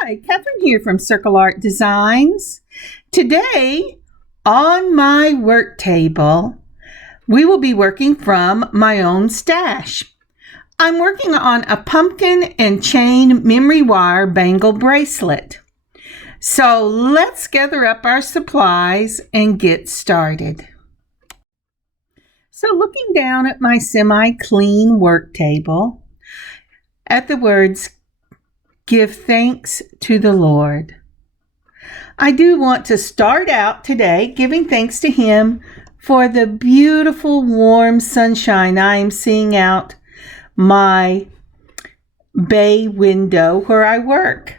Hi, Kathryn here from Circle Art Designs. Today, on my work table, we will be working from my own stash. I'm working on a pumpkin and chain memory wire bangle bracelet. So let's gather up our supplies and get started. So looking down at my semi-clean work table, at the words, "Give thanks to the Lord." I do want to start out today giving thanks to Him for the beautiful warm sunshine I am seeing out my bay window where I work.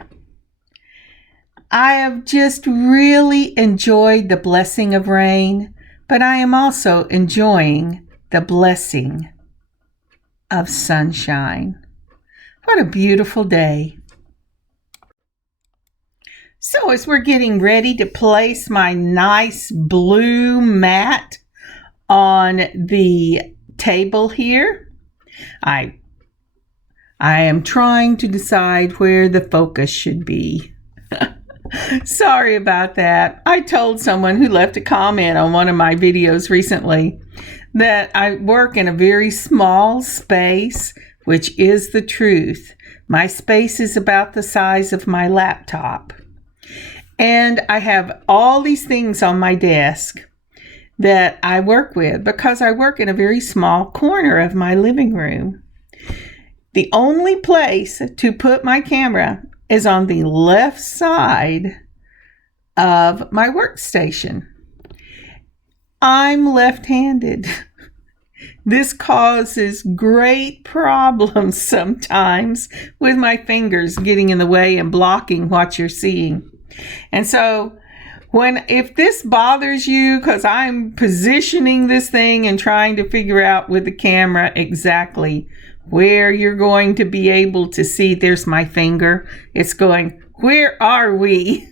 I have just really enjoyed the blessing of rain, but I am also enjoying the blessing of sunshine. What a beautiful day. So as we're getting ready to place my nice blue mat on the table here, I am trying to decide where the focus should be. Sorry about that. I told someone who left a comment on one of my videos recently that I work in a very small space, which is the truth. My space is about the size of my laptop. And I have all these things on my desk that I work with because I work in a very small corner of my living room. The only place to put my camera is on the left side of my workstation. I'm left-handed. This causes great problems sometimes with my fingers getting in the way and blocking what you're seeing. And so if this bothers you, because I'm positioning this thing and trying to figure out with the camera exactly where you're going to be able to see, there's my finger. It's going, where are we?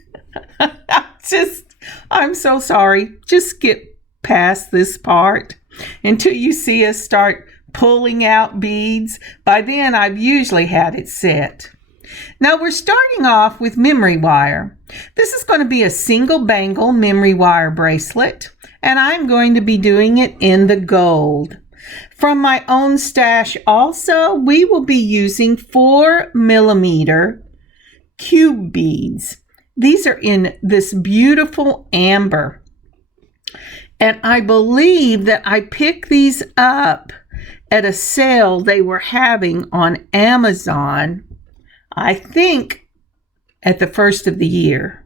I'm so sorry. Just skip past this part until you see us start pulling out beads. By then, I've usually had it set. Now we're starting off with memory wire. This is going to be a single bangle memory wire bracelet, and I'm going to be doing it in the gold. From my own stash also, we will be using 4mm cube beads. These are in this beautiful amber. And I believe that I picked these up at a sale they were having on Amazon, I think at the first of the year.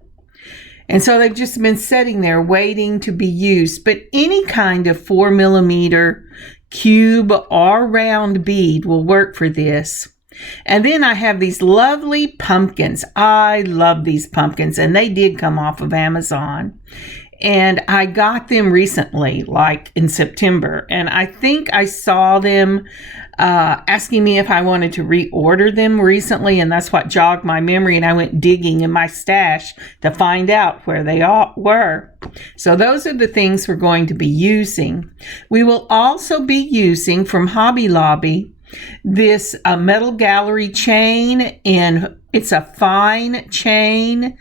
And so they've just been sitting there waiting to be used. But any kind of 4mm cube or round bead will work for this. And then I have these lovely pumpkins. I love these pumpkins, and they did come off of Amazon. And I got them recently, like in September. And I think I saw them asking me if I wanted to reorder them recently. And that's what jogged my memory. And I went digging in my stash to find out where they all were. So those are the things we're going to be using. We will also be using from Hobby Lobby this metal gallery chain. And it's a fine chain.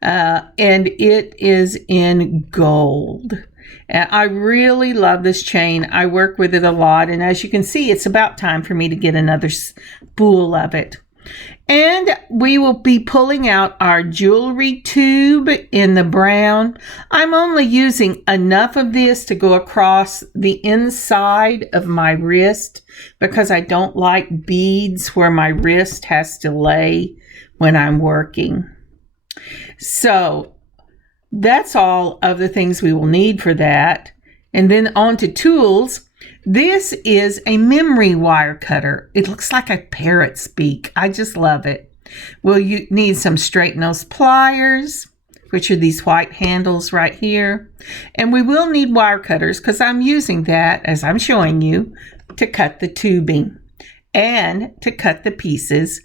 And it is in gold. And I really love this chain. I work with it a lot. And as you can see, it's about time for me to get another spool of it. And we will be pulling out our jewelry tube in the brown. I'm only using enough of this to go across the inside of my wrist because I don't like beads where my wrist has to lay when I'm working. So that's all of the things we will need for that. And then on to tools. This is a memory wire cutter. It looks like a parrot's beak. I just love it. We'll need some straight nose pliers, which are these white handles right here. And we will need wire cutters because I'm using that, as I'm showing you, to cut the tubing and to cut the pieces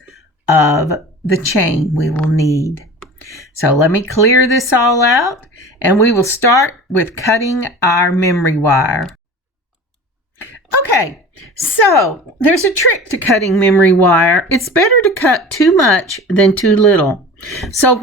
of the chain we will need. So let me clear this all out, and we will start with cutting our memory wire. Okay, so there's a trick to cutting memory wire. It's better to cut too much than too little. So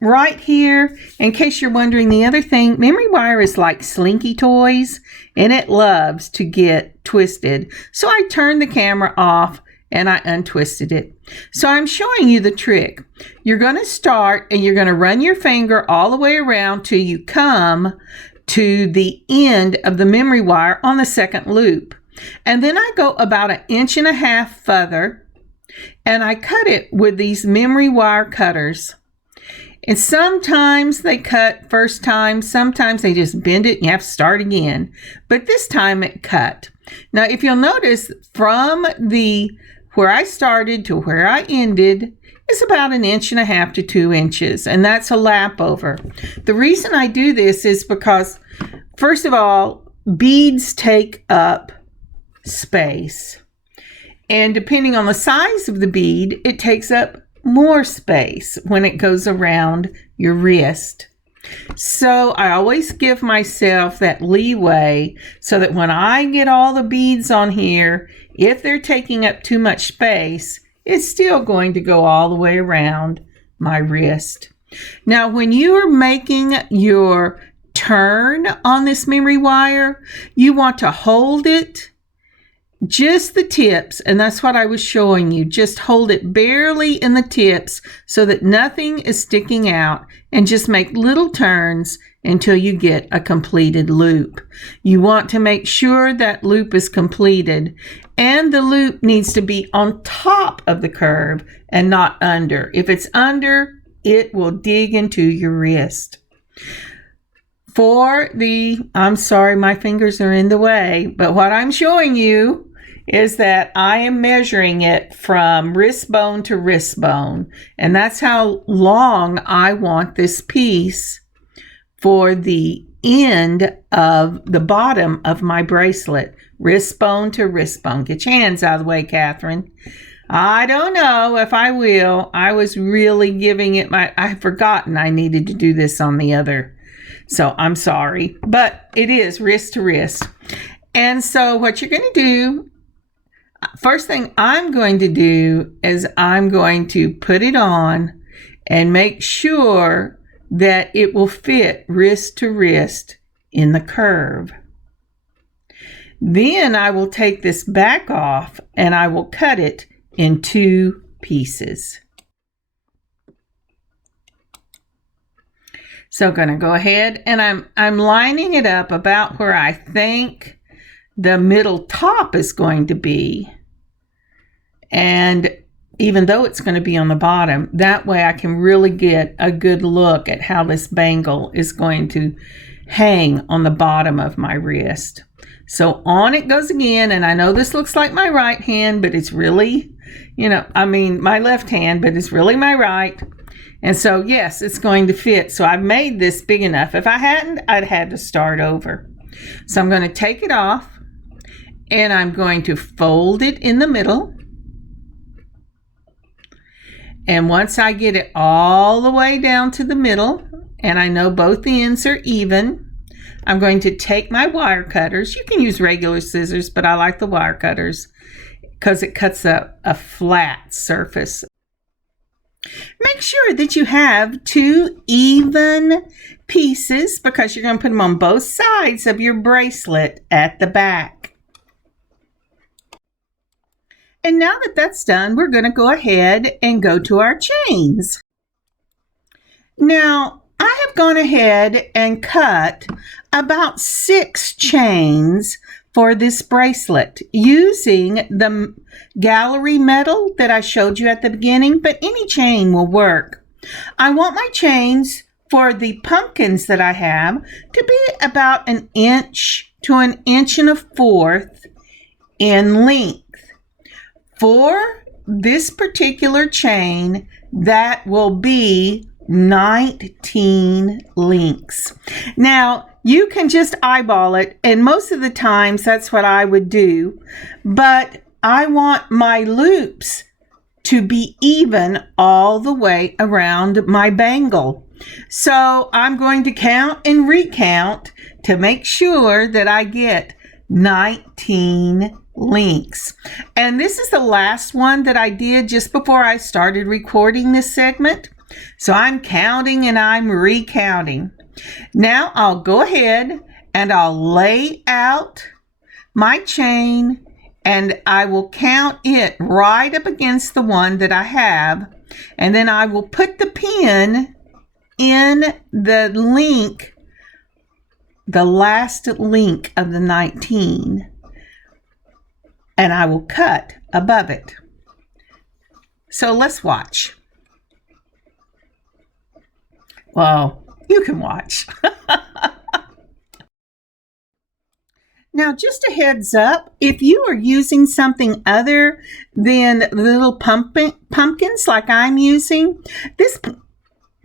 right here, in case you're wondering, the other thing, memory wire is like slinky toys, and it loves to get twisted. So I turned the camera off and I untwisted it. So I'm showing you the trick. You're going to start and you're going to run your finger all the way around till you come to the end of the memory wire on the second loop. And then I go about 1.5 inches further and I cut it with these memory wire cutters. And sometimes they cut first time, sometimes they just bend it and you have to start again. But this time it cut. Now if you'll notice, from where I started to where I ended is about 1.5 inches to 2 inches, and that's a lap over. The reason I do this is because, first of all, beads take up space. And depending on the size of the bead, it takes up more space when it goes around your wrist. So I always give myself that leeway so that when I get all the beads on here, if they're taking up too much space, it's still going to go all the way around my wrist. Now, when you are making your turn on this memory wire, you want to hold it just the tips, and that's what I was showing you. Just hold it barely in the tips so that nothing is sticking out, and just make little turns until you get a completed loop. You want to make sure that loop is completed, and the loop needs to be on top of the curve and not under. If it's under, it will dig into your wrist. I'm sorry, my fingers are in the way, but what I'm showing you is that I am measuring it from wrist bone to wrist bone, and that's how long I want this piece for the end of the bottom of my bracelet. Wrist bone to wrist bone. Get your hands out of the way, Kathryn. I don't know if I will. I was really giving it I've forgotten I needed to do this on the other, so I'm sorry, but it is wrist to wrist. And so what you're going to do, first thing I'm going to do is I'm going to put it on and make sure that it will fit wrist to wrist in the curve. Then I will take this back off and I will cut it in 2 pieces. So I'm going to go ahead and I'm lining it up about where I think the middle top is going to be, and even though it's going to be on the bottom, that way I can really get a good look at how this bangle is going to hang on the bottom of my wrist. So on it goes again, and I know this looks like my right hand, but it's really, my left hand, but it's really my right. And so yes, it's going to fit. So I've made this big enough. If I hadn't, I'd had to start over. So I'm going to take it off, and I'm going to fold it in the middle. And once I get it all the way down to the middle, and I know both ends are even, I'm going to take my wire cutters. You can use regular scissors, but I like the wire cutters because it cuts a flat surface. Make sure that you have 2 even pieces because you're going to put them on both sides of your bracelet at the back. And now that that's done, we're going to go ahead and go to our chains. Now, I have gone ahead and cut about 6 chains for this bracelet using the gallery metal that I showed you at the beginning, but any chain will work. I want my chains for the pumpkins that I have to be about 1 inch to 1.25 inches in length. For this particular chain, that will be 19 links. Now, you can just eyeball it, and most of the times that's what I would do, but I want my loops to be even all the way around my bangle. So I'm going to count and recount to make sure that I get 19 links. And this is the last one that I did just before I started recording this segment. So I'm counting and I'm recounting. Now I'll go ahead and I'll lay out my chain and I will count it right up against the one that I have. And then I will put the pin in the link, the last link of the 19. And I will cut above it. So let's watch. Well, you can watch. Now, just a heads up, if you are using something other than the little pumpkins like I'm using, this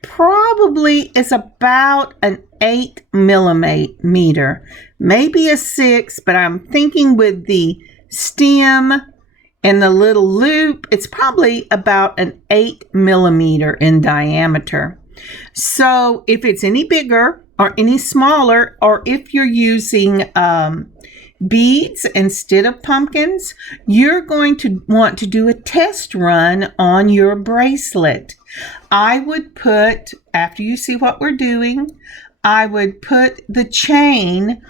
probably is about an 8 millimeter, maybe a 6, but I'm thinking with the stem and the little loop, it's probably about an 8 millimeter in diameter. So if it's any bigger or any smaller, or if you're using beads instead of pumpkins, you're going to want to do a test run on your bracelet. I would put, after you see what we're doing, I would put the chain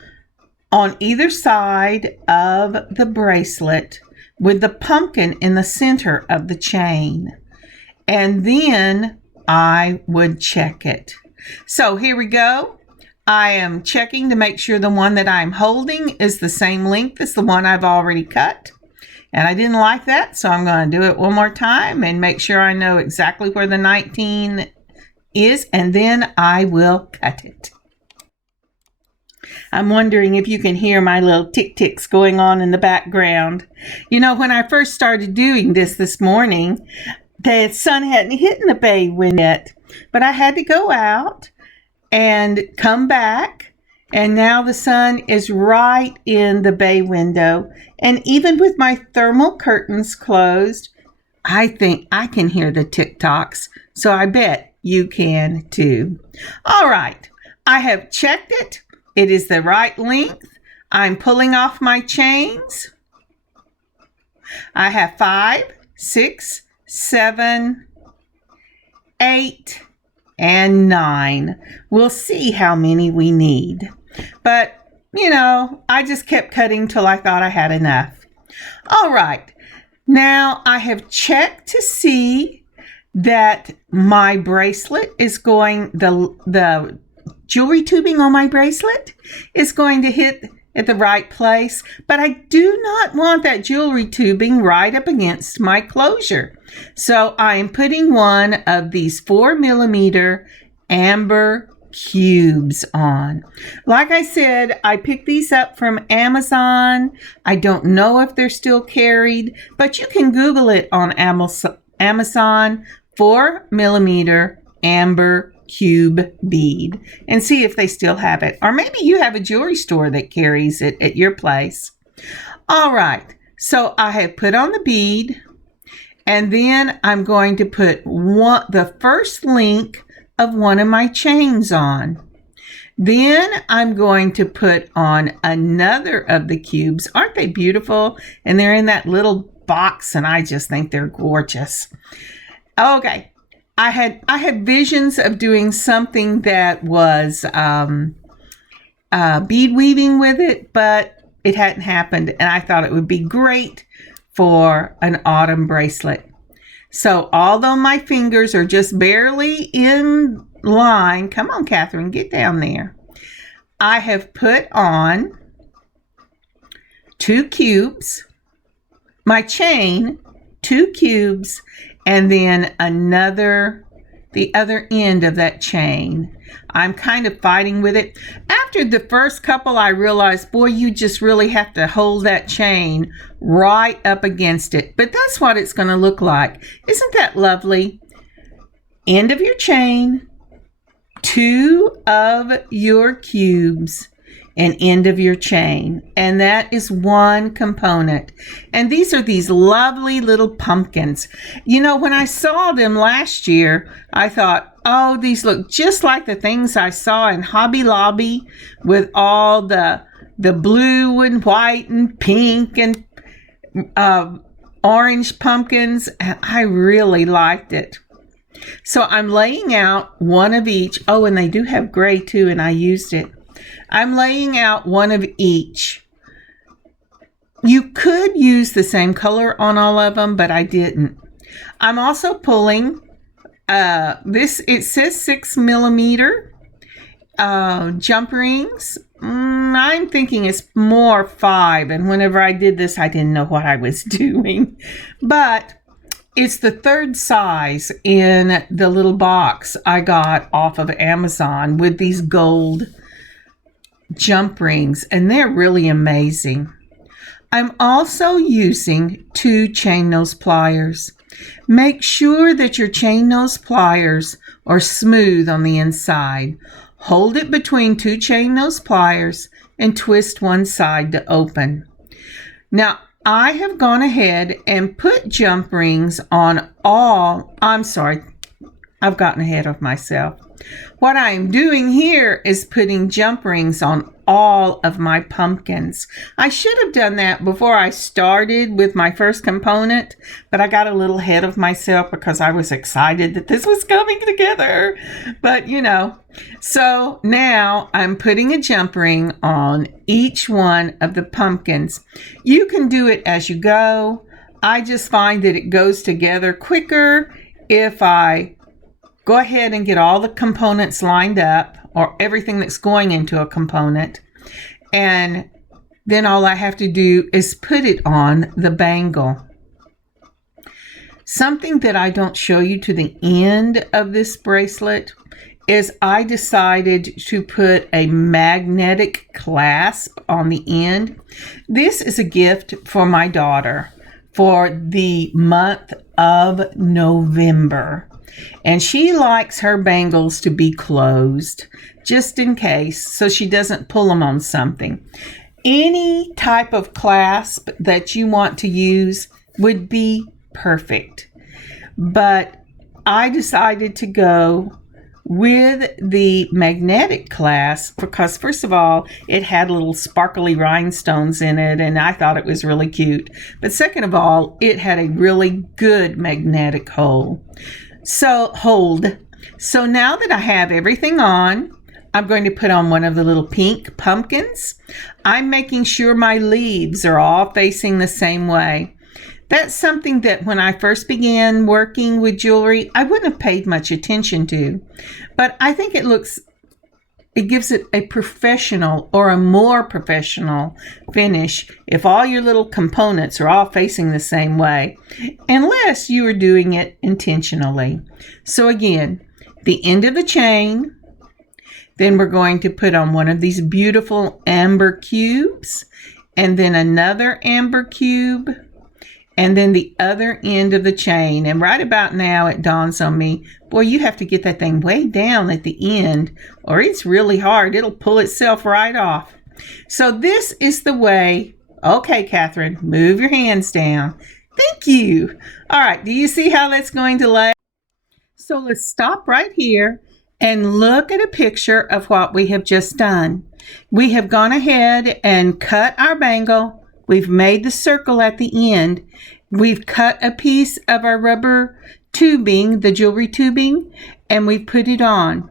on either side of the bracelet with the pumpkin in the center of the chain. And then I would check it. So here we go. I am checking to make sure the one that I'm holding is the same length as the one I've already cut. And I didn't like that, so I'm going to do it one more time and make sure I know exactly where the 19 is, and then I will cut it. I'm wondering if you can hear my little tick-ticks going on in the background. You know, when I first started doing this morning, the sun hadn't hit in the bay window yet, but I had to go out and come back, and now the sun is right in the bay window. And even with my thermal curtains closed, I think I can hear the tick-tocks, so I bet you can too. All right, I have checked it. It is the right length. I'm pulling off my chains. I have 5, 6, 7, 8, and 9. We'll see how many we need. But, you know, I just kept cutting till I thought I had enough. All right. Now I have checked to see that my bracelet is going, the jewelry tubing on my bracelet is going to hit at the right place, but I do not want that jewelry tubing right up against my closure. So I am putting one of these 4 millimeter amber cubes on. Like I said, I picked these up from Amazon. I don't know if they're still carried, but you can Google it on Amazon, 4 millimeter amber cube bead, and see if they still have it. Or maybe you have a jewelry store that carries it at your place. All right, so I have put on the bead, and then I'm going to put the first link of one of my chains on. Then I'm going to put on another of the cubes. Aren't they beautiful? And they're in that little box, and I just think they're gorgeous. Okay. I had visions of doing something that was bead weaving with it, but it hadn't happened, and I thought it would be great for an autumn bracelet. So although my fingers are just barely in line, come on, Kathryn, get down there. I have put on 2 cubes, my chain, 2 cubes, and then the other end of that chain. I'm kind of fighting with it. After the first couple, I realized, boy, you just really have to hold that chain right up against it. But that's what it's going to look like. Isn't that lovely? End of your chain, 2 of your cubes, and end of your chain. And that is one component. And these are these lovely little pumpkins. You know, when I saw them last year, I thought, oh, these look just like the things I saw in Hobby Lobby with all the blue and white and pink and orange pumpkins, and I really liked it. So I'm laying out one of each. Oh, and they do have gray too, and I used it. I'm laying out one of each. You could use the same color on all of them, but I didn't. I'm also pulling this, it says 6mm jump rings. I'm thinking it's more 5, and whenever I did this, I didn't know what I was doing. But it's the 3rd size in the little box I got off of Amazon with these gold jump rings, and they're really amazing. I'm also using 2 chain nose pliers. Make sure that your chain nose pliers are smooth on the inside. Hold it between 2 chain nose pliers and twist one side to open. Now, I have gone ahead and put jump rings on all, I've gotten ahead of myself. What I'm doing here is putting jump rings on all of my pumpkins. I should have done that before I started with my first component, but I got a little ahead of myself because I was excited that this was coming together. But so now I'm putting a jump ring on each one of the pumpkins. You can do it as you go. I just find that it goes together quicker if I go ahead and get all the components lined up, or everything that's going into a component, and then all I have to do is put it on the bangle. Something that I don't show you to the end of this bracelet is I decided to put a magnetic clasp on the end. This is a gift for my daughter for the month of November. And she likes her bangles to be closed, just in case, so she doesn't pull them on something. Any type of clasp that you want to use would be perfect. But I decided to go with the magnetic clasp because, first of all, it had little sparkly rhinestones in it, and I thought it was really cute. But second of all, it had a really good magnetic hold. So now that I have everything on, I'm going to put on one of the little pink pumpkins. I'm making sure my leaves are all facing the same way. That's something that when I first began working with jewelry, I wouldn't have paid much attention to. But I think it gives it a professional or a more professional finish if all your little components are all facing the same way, unless you are doing it intentionally. So again, the end of the chain, then we're going to put on one of these beautiful amber cubes, and then another amber cube, and then the other end of the chain. And right about now it dawns on me, boy, you have to get that thing way down at the end or it's really hard. It'll pull itself right off. So this is the way. Okay, Kathryn, move your hands down. Thank you. All right, do you see how that's going to lay? So let's stop right here and look at a picture of what we have just done. We have gone ahead and cut our bangle. We've made the circle at the end. We've cut a piece of our rubber tubing, the jewelry tubing, and we put it on.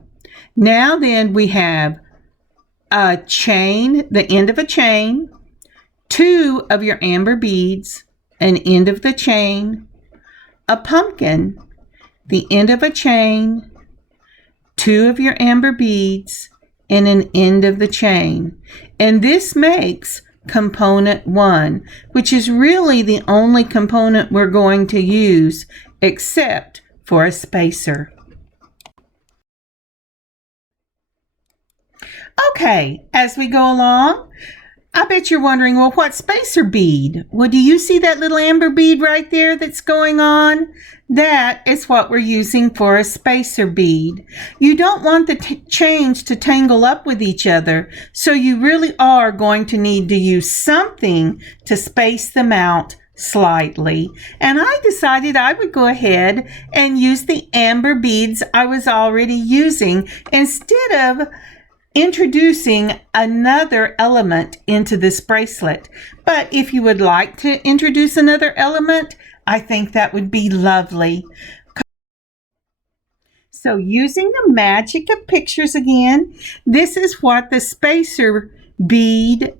Now then we have a chain, the end of a chain, 2 of your amber beads, an end of the chain, a pumpkin, the end of a chain, 2 of your amber beads, and an end of the chain. And this makes component 1, which is really the only component we're going to use except for a spacer. Okay, as we go along, I bet you're wondering, well, what spacer bead? Well, do you see that little amber bead right there that's going on? That is what we're using for a spacer bead. You don't want the chains to tangle up with each other, so you really are going to need to use something to space them out slightly. And I decided I would go ahead and use the amber beads I was already using instead of introducing another element into this bracelet. But if you would like to introduce another element, I think that would be lovely. So using the magic of pictures again, this is what the spacer bead,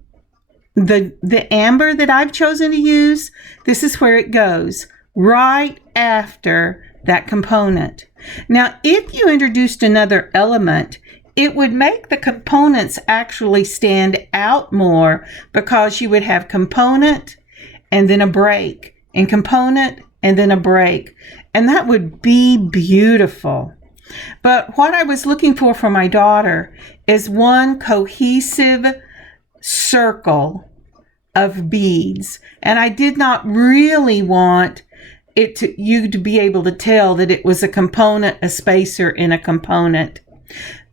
the amber that I've chosen to use, this is where it goes, right after that component. Now, if you introduced another element, it would make the components actually stand out more, because you would have component and then a break, and component and then a break, and that would be beautiful. But what I was looking for my daughter is one cohesive circle of beads, and I did not really want you to be able to tell that it was a component, a spacer, and a component.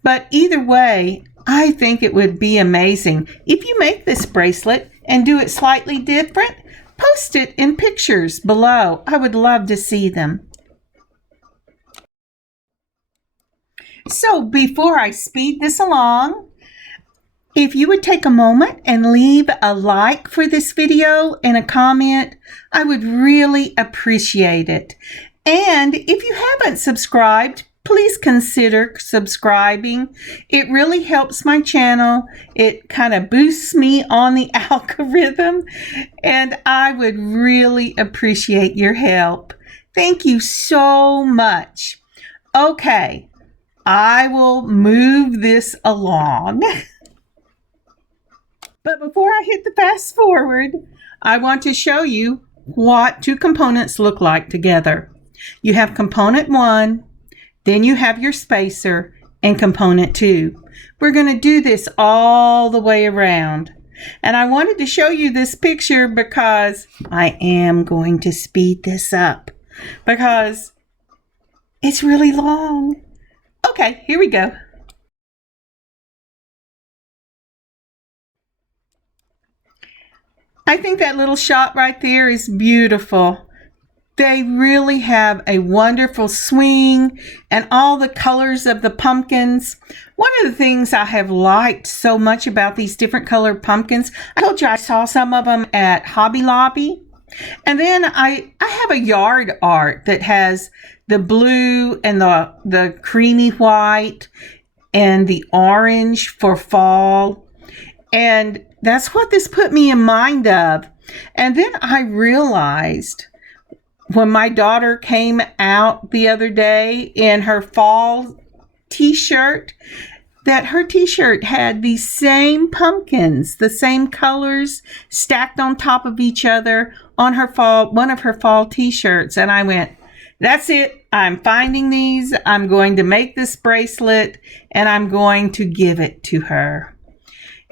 But either way, I think it would be amazing if you make this bracelet and do it slightly different. Post it in pictures below. I would love to see them. So before I speed this along, if you would take a moment and leave a like for this video and a comment, I would really appreciate it. And if you haven't subscribed, please consider subscribing. It really helps my channel. It kind of boosts me on the algorithm, and I would really appreciate your help. Thank you so much. Okay, I will move this along. But before I hit the fast forward, I want to show you what two components look like together. You have component 1, then you have your spacer, and component 2. We're going to do this all the way around. And I wanted to show you this picture because I am going to speed this up because it's really long. Okay, here we go. I think that little shot right there is beautiful. They really have a wonderful swing and all the colors of the pumpkins. One of the things I have liked so much about these different colored pumpkins, I told you I saw some of them at Hobby Lobby. And then I have a yard art that has the blue and the creamy white and the orange for fall. And that's what this put me in mind of. And then I realized when my daughter came out the other day in her fall t-shirt, that her t-shirt had these same pumpkins, the same colors stacked on top of each other on one of her fall t-shirts. And I went, that's it. I'm finding these. I'm going to make this bracelet and I'm going to give it to her.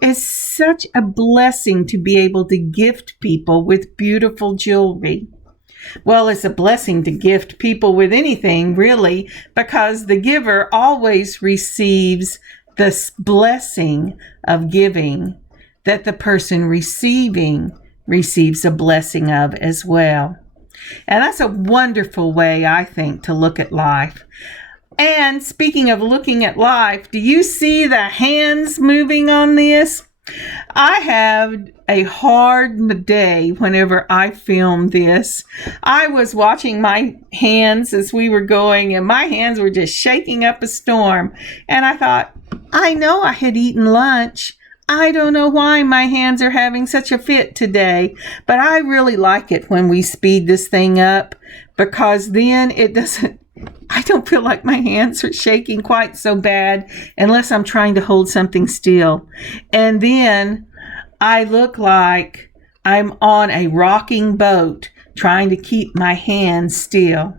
It's such a blessing to be able to gift people with beautiful jewelry. Well, it's a blessing to gift people with anything, really, because the giver always receives the blessing of giving that the person receiving receives a blessing of as well. And that's a wonderful way, I think, to look at life. And speaking of looking at life, do you see the hands moving on this? I have a hard day whenever I film this. I was watching my hands as we were going, and my hands were just shaking up a storm. And I thought, I know I had eaten lunch. I don't know why my hands are having such a fit today, but I really like it when we speed this thing up, because then I don't feel like my hands are shaking quite so bad unless I'm trying to hold something still. And then I look like I'm on a rocking boat trying to keep my hands still.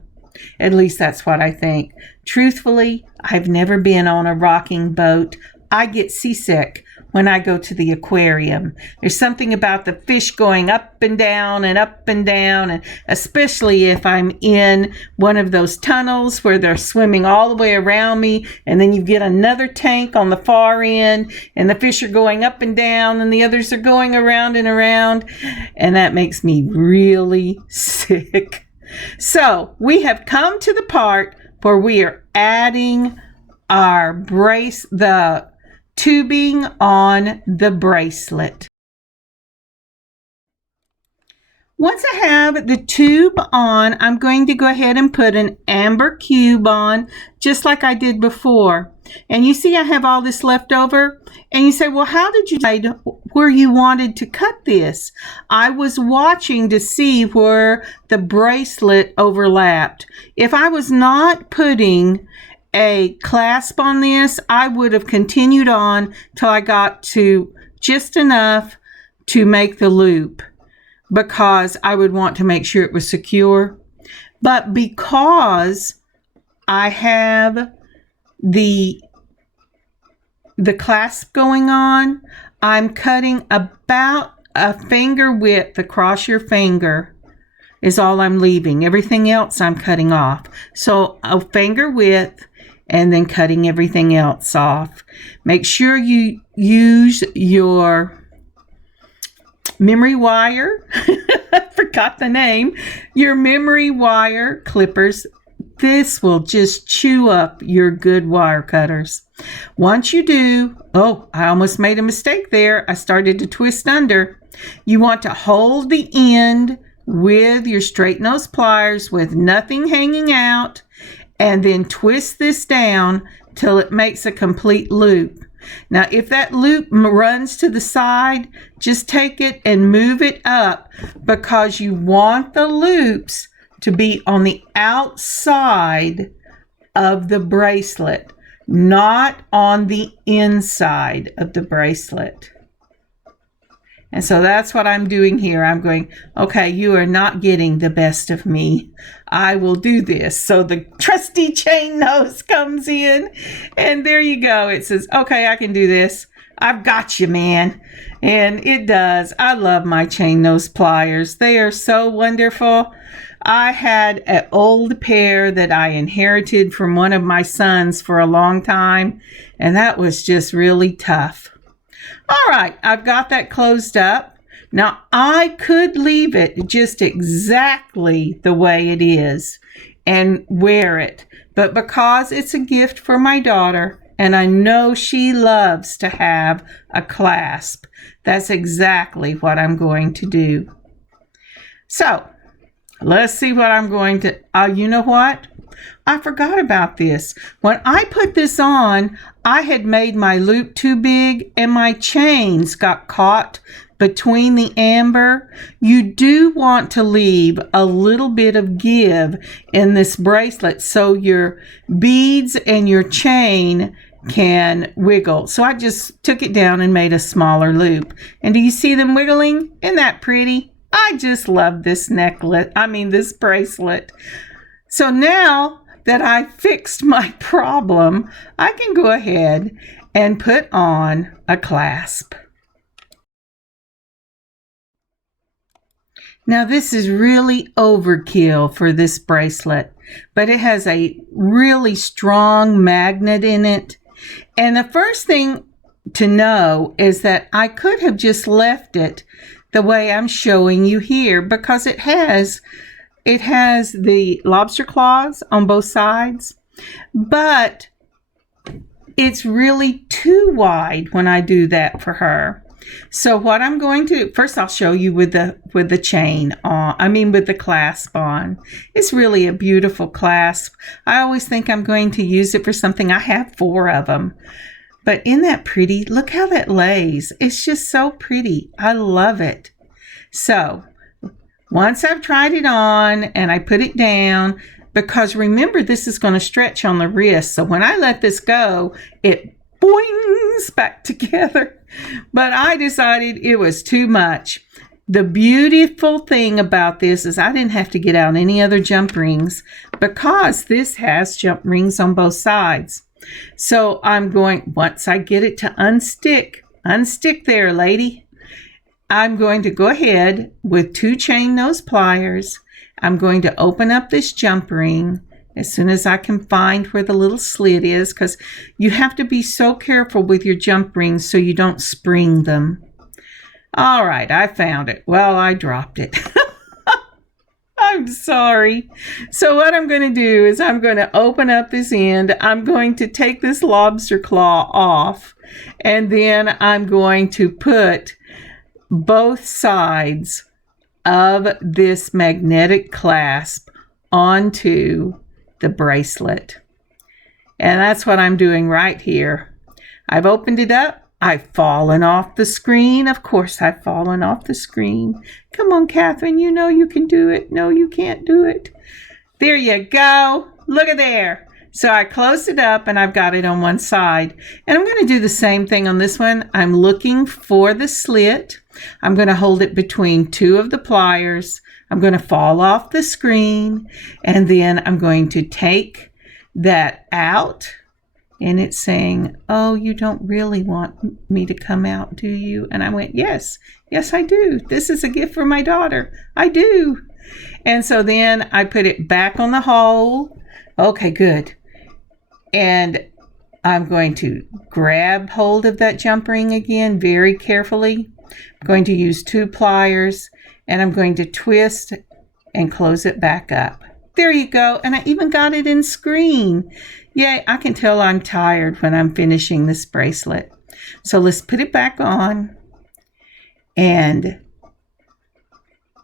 At least that's what I think. Truthfully, I've never been on a rocking boat. I get seasick when I go to the aquarium. There's something about the fish going up and down and up and down, and especially if I'm in one of those tunnels where they're swimming all the way around me, and then you get another tank on the far end, and the fish are going up and down, and the others are going around and around, and that makes me really sick. So we have come to the part where we are adding our tubing on the bracelet. Once I have the tube on, I'm going to go ahead and put an amber cube on, just like I did before. And you see I have all this left over. And you say, well, how did you decide where you wanted to cut this? I was watching to see where the bracelet overlapped. If I was not putting a clasp on this, I would have continued on till I got to just enough to make the loop, because I would want to make sure it was secure. But because I have the clasp going on, I'm cutting about a finger width across your finger is all I'm leaving. Everything else I'm cutting off. So a finger width and then cutting everything else off. Make sure you use your memory wire. I forgot the name. Your memory wire clippers. This will just chew up your good wire cutters. Once you do, oh, I almost made a mistake there. I started to twist under. You want to hold the end with your straight nose pliers with nothing hanging out, and then twist this down till it makes a complete loop. Now, if that loop runs to the side, just take it and move it up, because you want the loops to be on the outside of the bracelet, not on the inside of the bracelet. And so that's what I'm doing here. I'm going, okay, you are not getting the best of me. I will do this. So the trusty chain nose comes in, and there you go. It says, okay, I can do this. I've got you, man. And it does. I love my chain nose pliers. They are so wonderful. I had an old pair that I inherited from one of my sons for a long time, and that was just really tough. All right, I've got that closed up. Now, I could leave it just exactly the way it is and wear it, but because it's a gift for my daughter, and I know she loves to have a clasp, that's exactly what I'm going to do. So, let's see what I'm going to, you know what? I forgot about this. When I put this on, I had made my loop too big and my chains got caught between the amber. You do want to leave a little bit of give in this bracelet so your beads and your chain can wiggle. So I just took it down and made a smaller loop. And do you see them wiggling? Isn't that pretty? I just love this this bracelet. So now that I fixed my problem, I can go ahead and put on a clasp. Now this is really overkill for this bracelet, but it has a really strong magnet in it. And the first thing to know is that I could have just left it the way I'm showing you here, because it has the lobster claws on both sides, but it's really too wide when I do that for her. So what I'm going to do, first I'll show you with the chain on, with the clasp on. It's really a beautiful clasp. I always think I'm going to use it for something. I have 4 of them. But isn't that pretty? Look how that lays. It's just so pretty. I love it. So once I've tried it on and I put it down, because remember, this is going to stretch on the wrist. So when I let this go, it boings back together. But I decided it was too much. The beautiful thing about this is I didn't have to get out any other jump rings, because this has jump rings on both sides. So I'm going, once I get it to unstick there, lady. I'm going to go ahead with 2 chain nose pliers. I'm going to open up this jump ring as soon as I can find where the little slit is, because you have to be so careful with your jump rings so you don't spring them. All right, I found it. Well, I dropped it. I I'm sorry. So what I'm going to do is I'm going to open up this end. I'm going to take this lobster claw off, and then I'm going to put both sides of this magnetic clasp onto the bracelet. And that's what I'm doing right here. I've opened it up. I've fallen off the screen. Of course, I've fallen off the screen. Come on, Kathryn, you know you can do it. No, you can't do it. There you go. Look at there. So I closed it up and I've got it on one side. And I'm going to do the same thing on this one. I'm looking for the slit. I'm going to hold it between two of the pliers. I'm going to fall off the screen. And then I'm going to take that out. And it's saying, oh, you don't really want me to come out, do you? And I went, yes, I do. This is a gift for my daughter. I do. And so then I put it back on the hole. Okay, good. And I'm going to grab hold of that jump ring again very carefully. I'm going to use two pliers and I'm going to twist and close it back up. There you go. And I even got it in screen. Yay, I can tell I'm tired when I'm finishing this bracelet. So let's put it back on and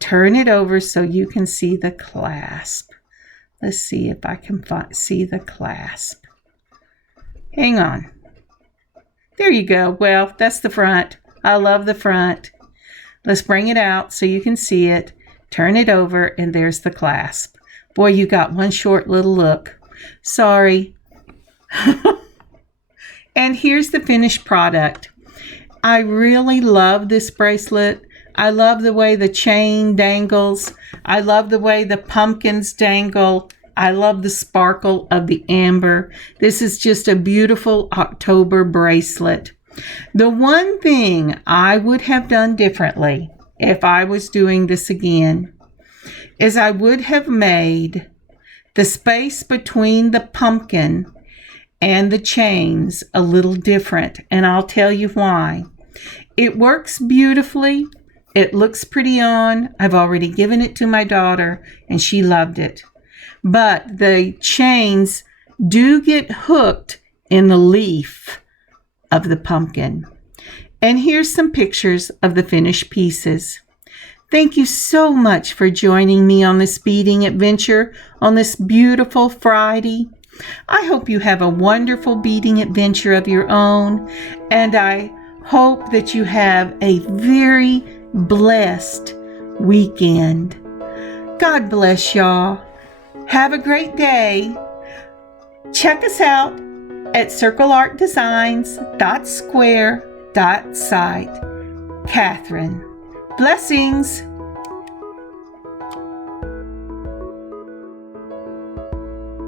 turn it over so you can see the clasp. Let's see if I can see the clasp. Hang on. There you go. Well, that's the front. I love the front. Let's bring it out so you can see it. Turn it over and there's the clasp. Boy, you got one short little look. Sorry. And here's the finished product. I really love this bracelet. I love the way the chain dangles. I love the way the pumpkins dangle. I love the sparkle of the amber. This is just a beautiful October bracelet. The one thing I would have done differently if I was doing this again is I would have made the space between the pumpkin and the chains a little different, and I'll tell you why. It works beautifully. It looks pretty on. I've already given it to my daughter, and she loved it. But the chains do get hooked in the leaf of the pumpkin. And here's some pictures of the finished pieces. Thank you so much for joining me on this beading adventure on this beautiful Friday. I hope you have a wonderful beading adventure of your own, and I hope that you have a very blessed weekend. God bless y'all. Have a great day. Check us out at circleartdesigns.square.site. Kathryn. Blessings.